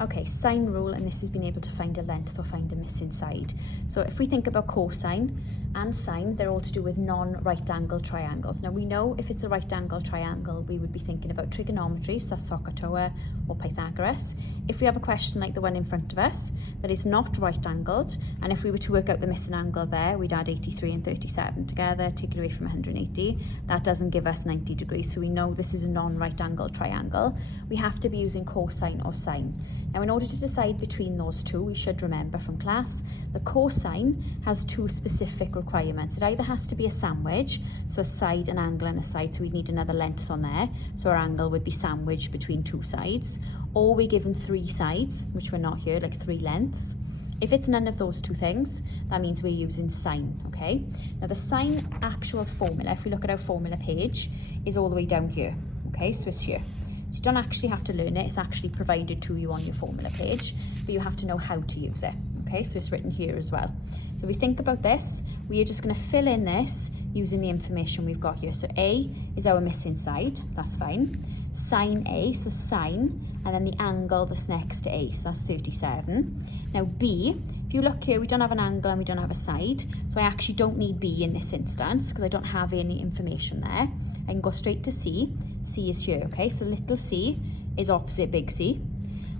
Okay, sine rule, and this is being able to find a length or find a missing side. So if we think about cosine and sine, they're all to do with non-right angle triangles. Now we know if it's a right angle triangle, we would be thinking about trigonometry, so that's SOHCAHTOA or Pythagoras. If we have a question like the one in front of us that is not right angled, and if we were to work out the missing angle there, we'd add 83 and 37 together, take it away from 180. That doesn't give us 90 degrees, so we know this is a non-right angle triangle. We have to be using cosine or sine. Now, in order to decide between those two, we should remember from class, the cosine has two specific requirements. It either has to be a sandwich, so a side, an angle and a side, so we need another length on there, so our angle would be sandwiched between two sides, or we're given three sides, which we're not here, like three lengths. If it's none of those two things, that means we're using sine, okay? Now the sine actual formula, if we look at our formula page, is all the way down here, okay? So it's here. So you don't actually have to learn it, it's actually provided to you on your formula page, but you have to know how to use it, okay? So it's written here as well. So we think about this, we are just gonna fill in this using the information we've got here. So A is our missing side, that's fine. Sine A, so sine, and then the angle that's next to A, so that's 37. Now B, if you look here, we don't have an angle and we don't have a side, so I actually don't need B in this instance because I don't have any information there. I can go straight to C. C is here, okay? So little c is opposite big C.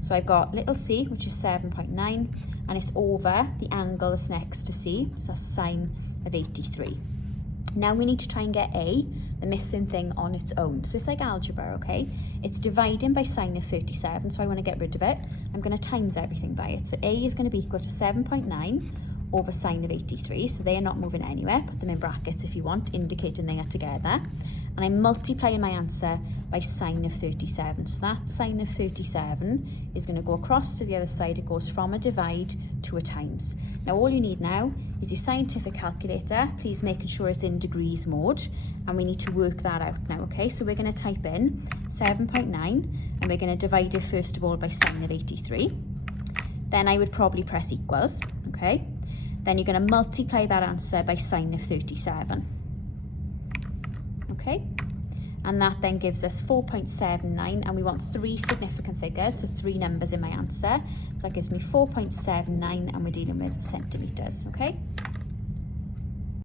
So I've got little c, which is 7.9, and it's over the angle that's next to C, so that's sine of 83. Now we need to try and get A, the missing thing, on its own. So it's like algebra, okay? It's dividing by sine of 37, so I want to get rid of it. I'm going to times everything by it. So A is going to be equal to 7.9 over sine of 83, so they are not moving anywhere. Put them in brackets if you want, indicating they are together. And I'm multiplying my answer by sine of 37. So that sine of 37 is going to go across to the other side. It goes from a divide to a times. Now all you need now is your scientific calculator, please making sure it's in degrees mode, and we need to work that out now, okay? So we're going to type in 7.9 and we're going to divide it first of all by sine of 83. Then I would probably press equals, okay? Then you're going to multiply that answer by sine of 37. Okay, and that then gives us 4.79, and we want three significant figures, so three numbers in my answer. So that gives me 4.79, and we're dealing with centimetres, okay?